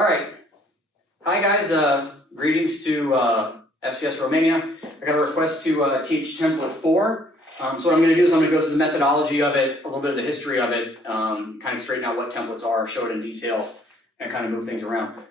All right. Hi guys, greetings to FCS Romania. I got a request to teach template 4. So what I'm going to do is I'm going to go through the methodology of it, a little bit of the history of it, kind of straighten out what templates are, show it in detail, and kind of move things around.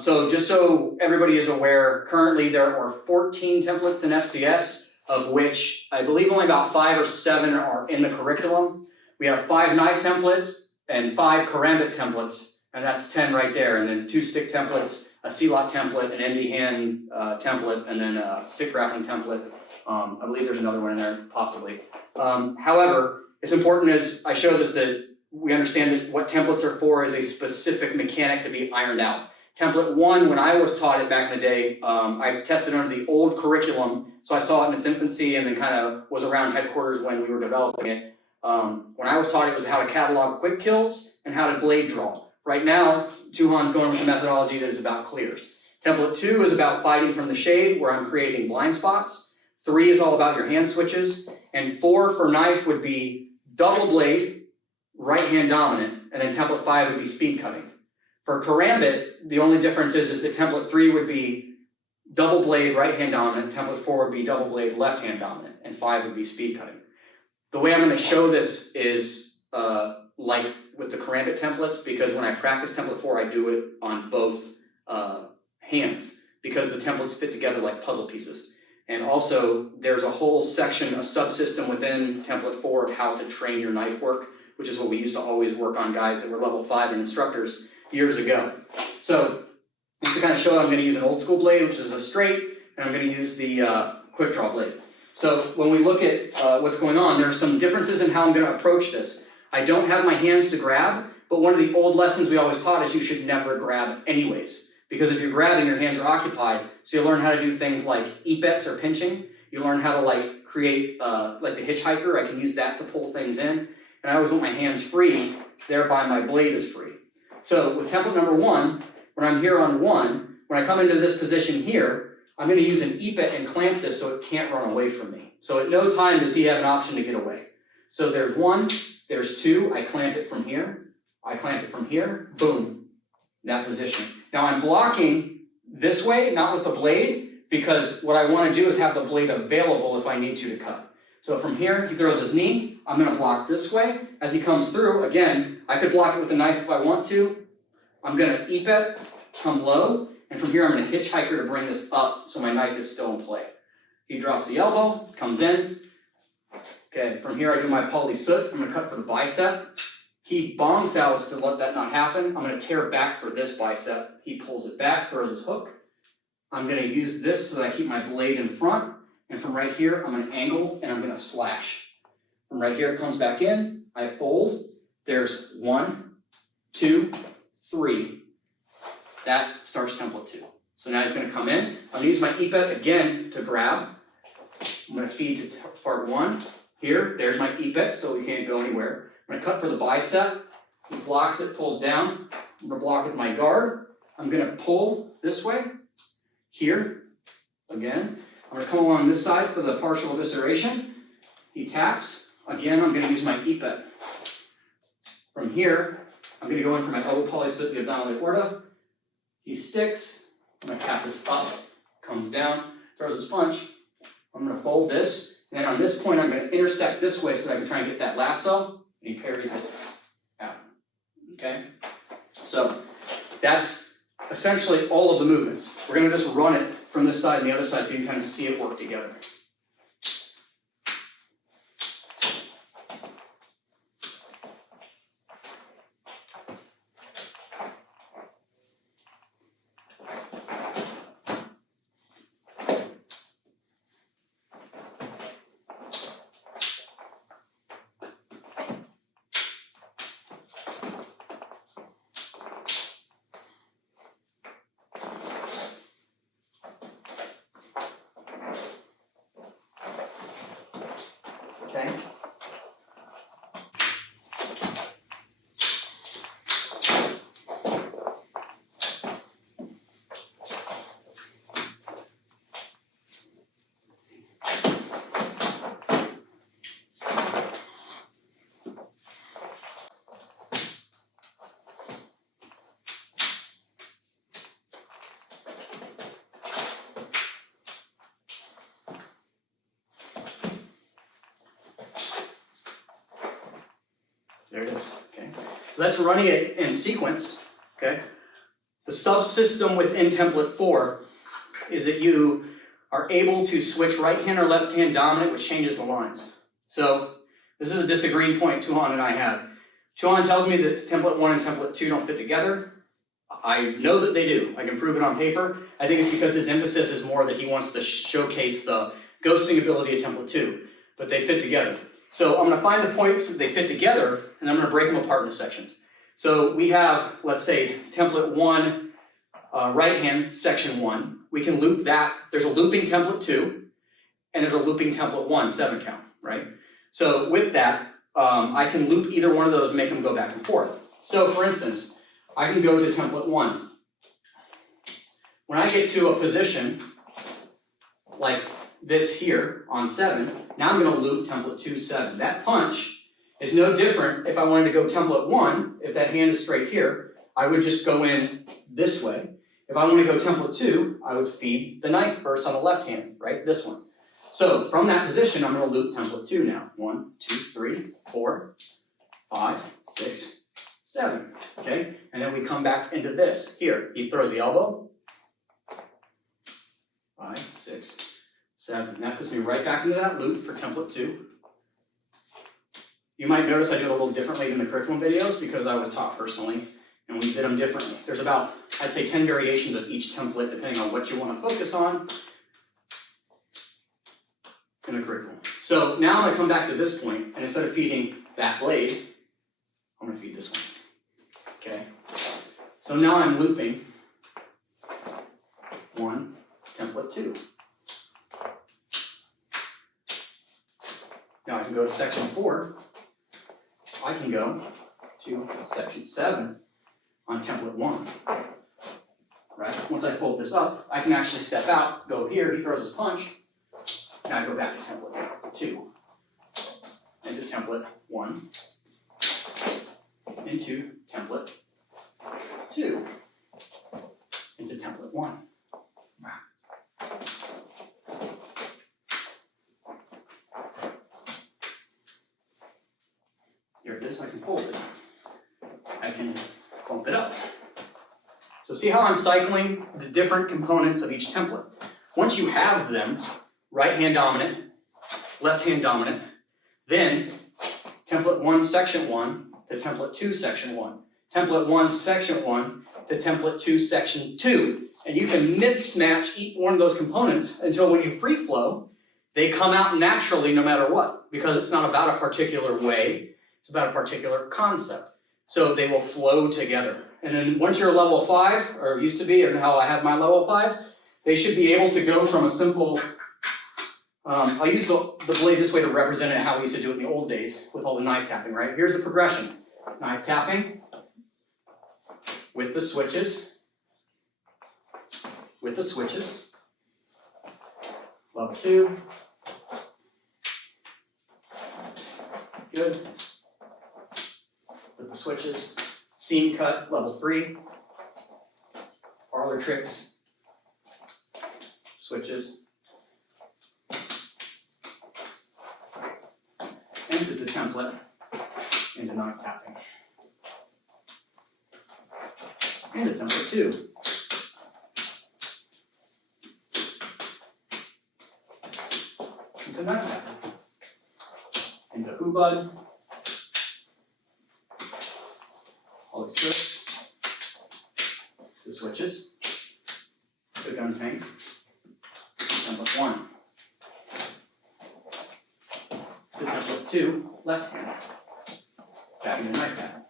So just so everybody is aware, currently there are 14 templates in FCS, of which I believe only about 5 or 7 are in the curriculum. We have 5 knife templates and 5 karambit templates, and that's 10 right there, and then 2 stick templates, a C-lock template, an MD hand template, and then a stick grappling template. I believe there's another one in there, possibly. However, it's important as I show this that we understand that what templates are for is a specific mechanic to be ironed out. Template 1, when I was taught it back in the day, I tested under the old curriculum, so I saw it in its infancy and then kind of was around headquarters when we were developing it. When I was taught it was how to catalog quick kills and how to blade draw. Right now, Tuhon's going with the methodology that is about clears. Template 2 is about fighting from the shade, where I'm creating blind spots. 3 is all about your hand switches. And 4 for knife would be double blade, right hand dominant, and then template 5 would be speed cutting. For karambit, the only difference is that template 3 would be double blade, right hand dominant, template 4 would be double blade, left hand dominant, and 5 would be speed cutting. The way I'm going to show this is like with the karambit templates, because when I practice template 4, I do it on both hands, because the templates fit together like puzzle pieces. And also, there's a whole section, a subsystem within template 4 of how to train your knife work, which is what we used to always work on guys that were level 5 and instructors years ago. So, just to kind of show it, I'm going to use an old school blade, which is a straight, and I'm going to use the quick draw blade. So, when we look at what's going on, there are some differences in how I'm going to approach this. I don't have my hands to grab, but one of the old lessons we always taught is you should never grab anyways. Because if you're grabbing, your hands are occupied. So you learn how to do things like epets or pinching. You learn how to create like the hitchhiker. I can use that to pull things in. And I always want my hands free, thereby my blade is free. So with template number 1, when I'm here on 1, when I come into this position here, I'm going to use an epet and clamp this so it can't run away from me. So at no time does he have an option to get away. So there's 1, there's 2, I clamp it from here, I clamp it from here, boom, that position. Now I'm blocking this way, not with the blade, because what I want to do is have the blade available if I need to cut. So from here, he throws his knee, I'm going to block this way. As he comes through, again, I could block it with the knife if I want to. I'm going to epet, come low, and from here I'm going to hitchhiker to bring this up so my knife is still in play. He drops the elbow, comes in. Okay, from here I do my poly soot. I'm going to cut for the bicep. He bomb salves to let that not happen. I'm going to tear back for this bicep. He pulls it back, throws his hook. I'm going to use this so that I keep my blade in front. And from right here, I'm going to angle and I'm going to slash. From right here, it comes back in. I fold. There's 1, 2, 3. That starts template 2. So now he's going to come in. I'm going to use my epet again to grab. I'm going to feed to part 1. Here, there's my epet, so we can't go anywhere. I'm going to cut for the bicep. He blocks it, pulls down. I'm going to block with my guard. I'm going to pull this way. Here, again. I'm going to come along this side for the partial evisceration. He taps. Again, I'm going to use my epet. From here, I'm going to go in for my elbow polysoot, the abdominal aorta. He sticks. I'm going to tap this up. Comes down. Throws his punch. I'm going to fold this. And then on this point, I'm going to intersect this way so that I can try and get that lasso. And he parries it out. Okay? So that's essentially all of the movements. We're going to just run it from this side and the other side so you can kind of see it work together. There it is, okay? So that's running it in sequence, okay? The subsystem within template 4 is that you are able to switch right hand or left hand dominant, which changes the lines. So this is a disagreeing point Tuhon and I have. Tuhon tells me that template 1 and template 2 don't fit together. I know that they do. I can prove it on paper. I think it's because his emphasis is more that he wants to showcase the ghosting ability of template 2, but they fit together. So I'm going to find the points that they fit together, and I'm going to break them apart into sections. So we have, let's say, template 1, right hand, section 1. We can loop that. There's a looping template 2, and there's a looping template 1, 7 count, right? So with that, I can loop either one of those and make them go back and forth. So for instance, I can go to template 1. When I get to a position like this here on 7, now I'm going to loop template 2, 7. That punch is no different if I wanted to go template 1, if that hand is straight here, I would just go in this way. If I want to go template 2, I would feed the knife first on the left hand, right? This one. So from that position, I'm going to loop template 2 now. 1, 2, 3, 4, 5, 6, 7. Okay? And then we come back into this. Here, he throws the elbow. 5, 6, 7. That puts me right back into that loop for template 2. You might notice I do it a little differently than the curriculum videos because I was taught personally and we did them differently. There's about, I'd say, 10 variations of each template depending on what you want to focus on in the curriculum. So now I'm going to come back to this point, and instead of feeding that blade, I'm going to feed this one. Okay? So now I'm looping 1, template 2. Now I can go to section 4. I can go to section 7 on template 1. Right? Once I fold this up, I can actually step out, go here, he throws his punch. Now I go back to template 2, into template 1, into template 2, into template 1. Here it is, I can fold it. I can bump it up. So see how I'm cycling the different components of each template. Once you have them, right hand dominant, left hand dominant, then template 1, section 1 to template 2, section 1. Template 1, section 1 to template 2, section 2. And you can mix match each one of those components until when you free flow, they come out naturally no matter what, because it's not about a particular way, it's about a particular concept. So they will flow together. And then once you're level 5, or used to be, or how I have my level 5s, they should be able to go from a simple, I'll use the blade this way to represent it how we used to do it in the old days with all the knife tapping, right? Here's the progression. Knife tapping with the switches, level 2, good, with the switches, seam cut, level 3, parlor tricks, switches, into the template, into knife tapping. Into template 2. Into knife tapping. Into hoobud. All the strips. The switches. The gun tanks. Template 1. To template 2, left hand. Tapping the knife tapping.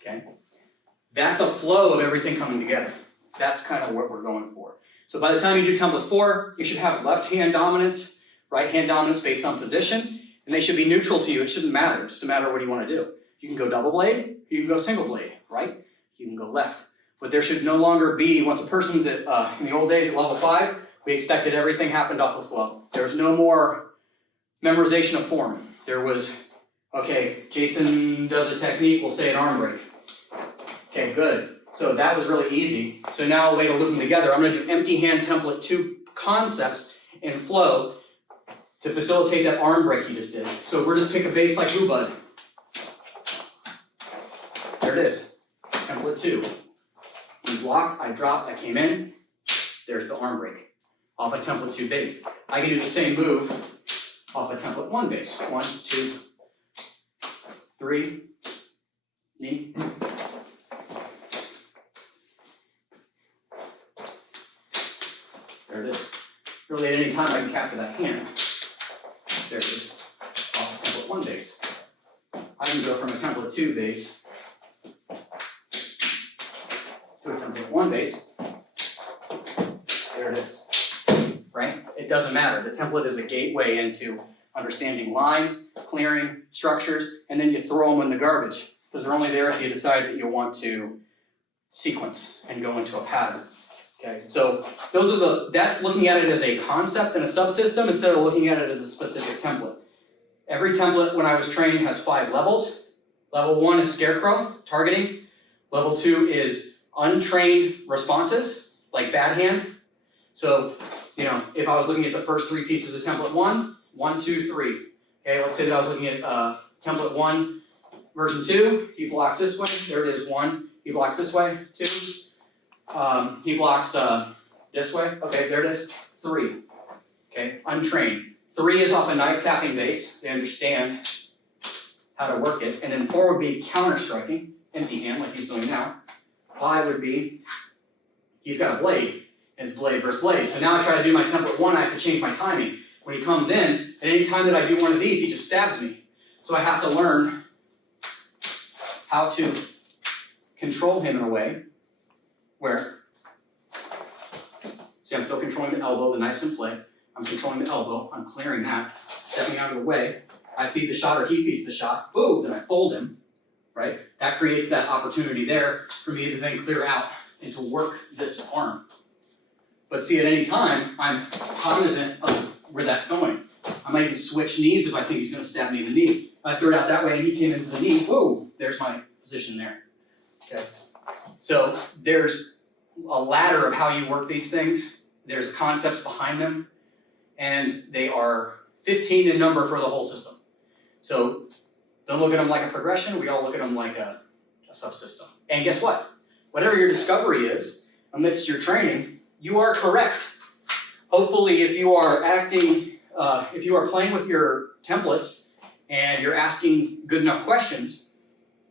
Okay? That's a flow of everything coming together. That's kind of what we're going for. So by the time you do template 4, you should have left hand dominance, right hand dominance based on position, and they should be neutral to you. It shouldn't matter. It doesn't matter what you want to do. You can go double blade, you can go single blade, right? You can go left. But there should no longer be, once a person's at, in the old days at level 5, we expected everything happened off of flow. There was no more memorization of form. There was, okay, Jason does a technique, we'll say an arm break. Okay, good. So that was really easy. So now a way to loop them together, I'm going to do empty hand template 2 concepts in flow to facilitate that arm break he just did. So we're just pick a base like Blue Bud. There it is, template 2. You block, I drop, I came in, there's the arm break off a template 2 base. I can do the same move off a template 1 base. 1, 2, 3, knee. There it is. Really at any time I can capture that hand. There it is, off a template 1 base. I can go from a template 2 base to a template 1 base. There it is, right? It doesn't matter. The template is a gateway into understanding lines, clearing, structures, and then you throw them in the garbage because they're only there if you decide that you want to sequence and go into a pattern. Okay, so that's looking at it as a concept and a subsystem instead of looking at it as a specific template. Every template when I was trained has 5 levels. Level 1 is scarecrow, targeting. Level 2 is untrained responses, like bad hand. So, if I was looking at the first 3 pieces of template 1, 1, 2, 3. Okay, let's say that I was looking at template 1, version 2, he blocks this way, there it is, 1, he blocks this way, 2, he blocks this way, okay, there it is, 3. Okay, untrained. 3 is off a knife tapping base, they understand how to work it, and then 4 would be counter striking, empty hand like he's doing now. 5 would be, he's got a blade, and it's blade versus blade. So now I try to do my template 1, I have to change my timing. When he comes in, at any time that I do one of these, he just stabs me. So I have to learn how to control him in a way where, see, I'm still controlling the elbow, the knife's in play. I'm controlling the elbow, I'm clearing that, stepping out of the way. I feed the shot or he feeds the shot, boom, then I fold him, right? That creates that opportunity there for me to then clear out and to work this arm. But see, at any time, I'm cognizant of where that's going. I might even switch knees if I think he's going to stab me in the knee. I threw it out that way and he came into the knee, whoa, there's my position there. Okay. So there's a ladder of how you work these things. There's concepts behind them, and they are 15 in number for the whole system. So don't look at them like a progression, we all look at them like a subsystem. And guess what? Whatever your discovery is amidst your training, you are correct. Hopefully, if you are if you are playing with your templates and you're asking good enough questions,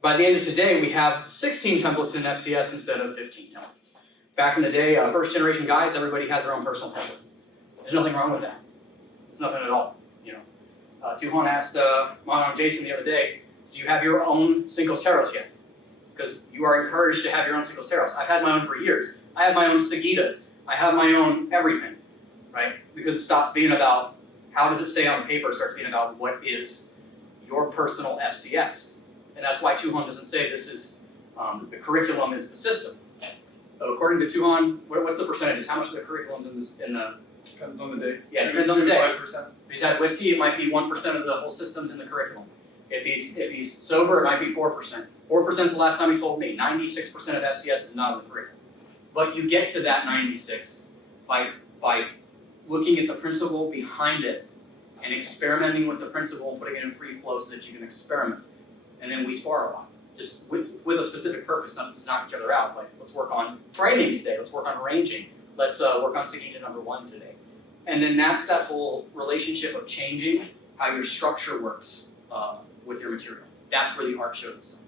by the end of today, we have 16 templates in FCS instead of 15 templates. Back in the day, first generation guys, everybody had their own personal template. There's nothing wrong with that. It's nothing at all. Tuhon asked Mono and Jason the other day, do you have your own Cinco's Terros yet? Because you are encouraged to have your own Cinco's Terros. I've had my own for years. I have my own Seguidas. I have my own everything, right? Because it stops being about how does it say on paper, it starts being about what is your personal FCS. And that's why Tuhon doesn't say this is, the curriculum is the system. So according to Tuhon, what's the percentages? How much of the curriculum's in the Depends on the day. Yeah, it depends on the day. 5%. If he's had whiskey, it might be 1% of the whole system's in the curriculum. If he's sober, it might be 4%. 4% is the last time he told me. 96% of FCS is not in the curriculum. But you get to that 96 by looking at the principle behind it and experimenting with the principle and putting it in free flow so that you can experiment. And then we spar a lot, just with a specific purpose, not to knock each other out. Like, let's work on framing today. Let's work on ranging. Let's work on Seguida number 1 today. And then that's that whole relationship of changing how your structure works with your material. That's where the art shows itself.